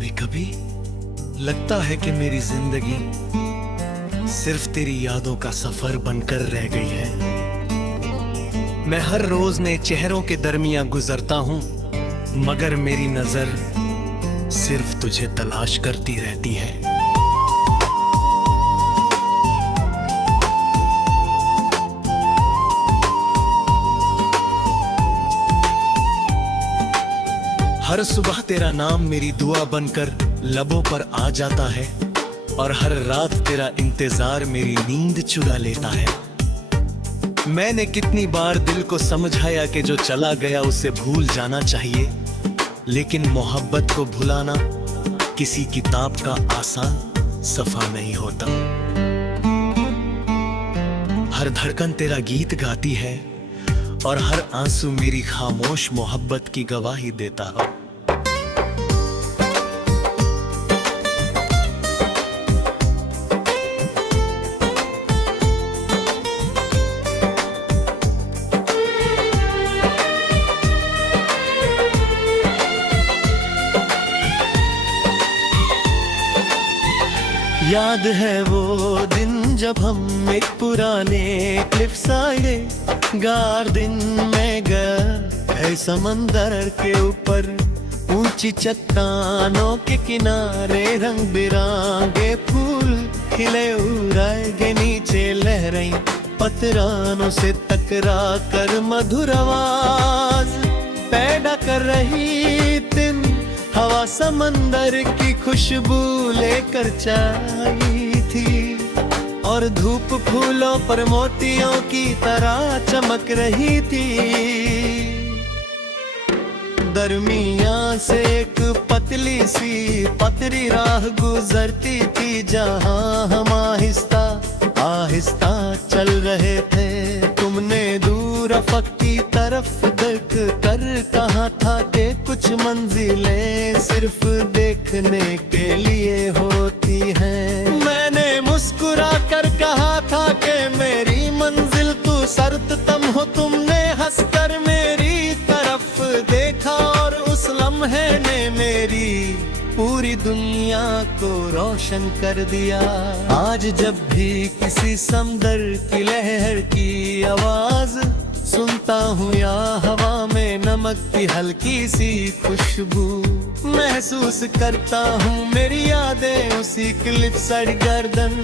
कभी कभी लगता है कि मेरी जिंदगी सिर्फ तेरी यादों का सफर बनकर रह गई है। मैं हर रोज नए चेहरों के दरमियान गुजरता हूं, मगर मेरी नजर सिर्फ तुझे तलाश करती रहती है। हर सुबह तेरा नाम मेरी दुआ बनकर लबों पर आ जाता है, और हर रात तेरा इंतजार मेरी नींद चुरा लेता है। मैंने कितनी बार दिल को समझाया कि जो चला गया उसे भूल जाना चाहिए, लेकिन मोहब्बत को भुलाना किसी किताब का आसान सफा नहीं होता। हर धड़कन तेरा गीत गाती है, और हर आंसू मेरी खामोश मोहब्बत की गवाही देता है। याद है वो दिन जब हम एक पुराने क्लिफ साइड गार्डन में गए, है समंदर के ऊपर ऊंची चट्टानों के किनारे रंग बिरंगे फूल खिले उड़ाए नीचे लहरें पतरानों से टकरा कर मधुर आवाज पैदा कर रही दिन। हवा समंदर की खुशबू लेकर आई थी, और धूप फूलों पर मोतियों की तरह चमक रही थी। दरमियां से एक पतली सी पतरी राह गुजरती थी, जहां हम आहिस्ता आहिस्ता चल रहे थे। तुमने दूर अफक की तरफ देख कर कहा था कि कुछ मंजिलें सिर्फ देखने के लिए होती हैं। मैंने मुस्कुरा कर कहा था कि मेरी मंजिल तू सर्वोत्तम हो। तुमने हंसकर मेरी तरफ देखा, और उस लम्हे ने मेरी पूरी दुनिया को रोशन कर दिया। आज जब भी किसी समंदर की लहर की आवाज सुनता हूँ, या हवा में नमक की हल्की सी खुशबू महसूस करता हूँ, मेरी यादें उसी क्लिफ साइड गार्डन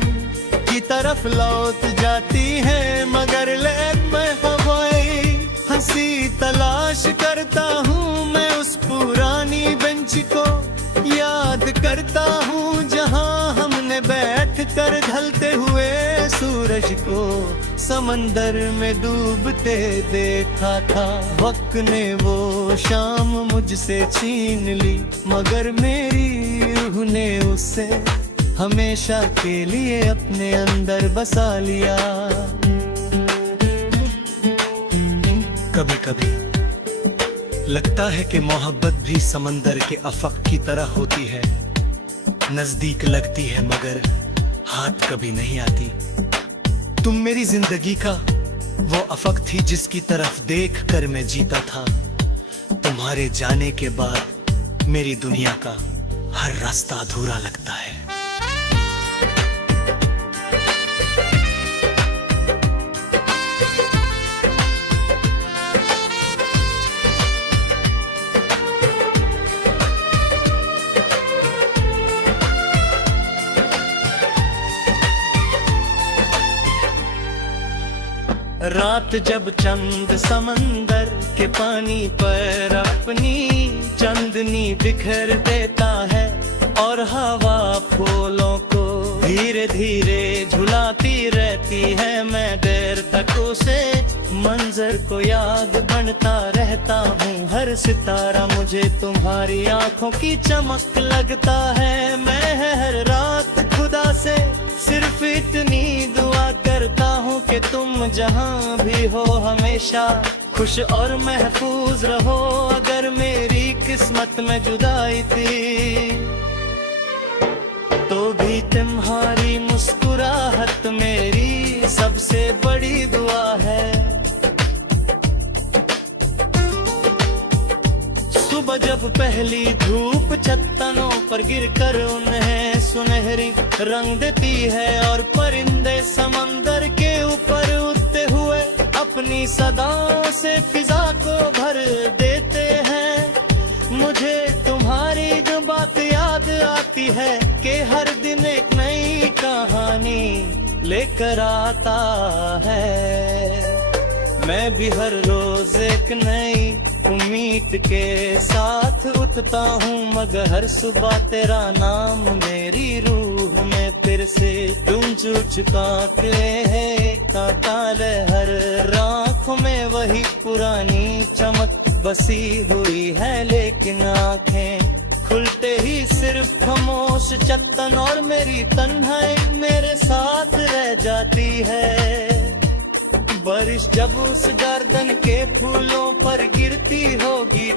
की तरफ लौट जाती हैं। मगर लेक में हवाई हंसी तलाश करता हूँ, मैं उस पुरानी बेंच को याद करता हूँ, जहाँ हमने बैठ कर ढलते हुए सूरज को समंदर में डूबते देखा था। वक्त ने वो शाम मुझसे छीन ली, मगर मेरी रूह ने उसे हमेशा के लिए अपने अंदर बसा लिया। कभी कभी लगता है कि मोहब्बत भी समंदर के अफक की तरह होती है, नजदीक लगती है मगर हाथ कभी नहीं आती। तुम मेरी जिंदगी का वो अफक थी जिसकी तरफ देख कर मैं जीता था। तुम्हारे जाने के बाद मेरी दुनिया का हर रास्ता अधूरा लगता है। रात जब चंद समंदर के पानी पर अपनी चांदनी बिखर देता है, और हवा फूलों को धीरे धीरे झुलाती रहती है, मैं देर तक उसे मंजर को याद बनता रहता हूँ। हर सितारा मुझे तुम्हारी आंखों की चमक लगता है। मैं हर रात खुदा से सिर्फ इतनी दुआ करता हूँ कि तुम जहाँ भी हो हमेशा खुश और महफूज रहो। अगर मेरी किस्मत में जुदाई थी तो भी तुम्हारी मुस्कुराहट मेरी सबसे बड़ी दुआ है। सुबह जब पहली धूप चट्टानों पर गिरकर उन्हें सुनहरी रंग देती है और परिंदे समंदर के ऊपर उड़ते हुए अपनी सदाओं से फिजा को भर देते हैं। मुझे तुम्हारी जो बात याद आती है कि हर दिन एक नई कहानी लेकर आता है। मैं भी हर रोज एक नई उम्मीद के साथ उठता हूँ, मगर हर सुबह तेरा नाम मेरी रूह में फिर से गूंज चुकाते हैं। ताल हर आँखों में वही पुरानी चमक बसी हुई है, लेकिन आँखें खुलते ही सिर्फ खामोश चट्टान और मेरी तन्हाई मेरे साथ रह जाती है। बारिश जब उस गर्दन के फूलों पर गिरती होगी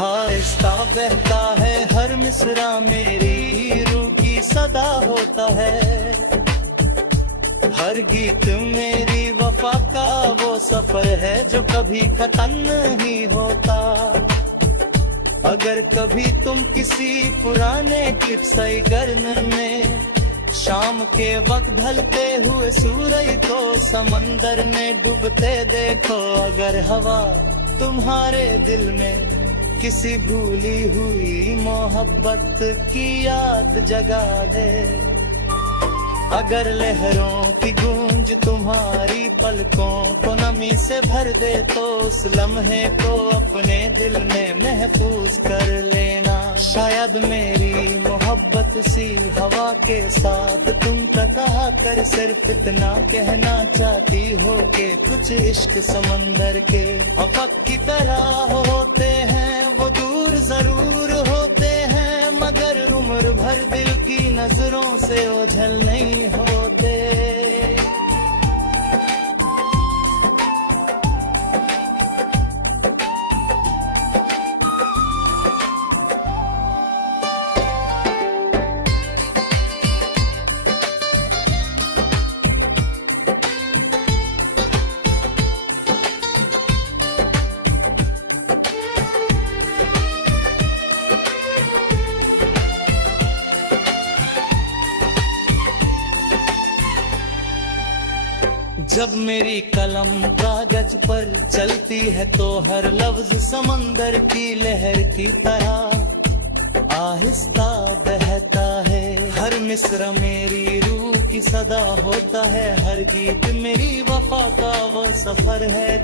आहिस्ता बहता है हर मिसरा, मेरी रूह की सदा होता है। हर गीत मेरी वफा का वो सफर है जो कभी खत्म नहीं होता। अगर कभी तुम किसी पुराने क्लिप सही गर्दन में शाम के वक्त ढलते हुए सूरज को समंदर में डूबते देखो, अगर हवा तुम्हारे दिल में किसी भूली हुई मोहब्बत की याद जगा दे, अगर लहरों की गूंज तुम्हारी पलकों को नमी से भर दे, तो उस लम्हे को अपने दिल में महफूज कर लेना। शायद मेरी मोहब्बत सी हवा के साथ तुम तक आकर सिर्फ इतना कहना चाहती हो कि कुछ इश्क समंदर के अफक की तरह होते हैं, वो दूर जरूर होते हैं, मगर उम्र भर दिल की नजरों से ओझल नहीं होते। जब मेरी कलम कागज पर चलती है तो हर लफ्ज समंदर की लहर की तरह आहिस्ता बहता है। हर मिसरा मेरी रूह की सदा होता है, हर गीत मेरी वफा का वो सफर है।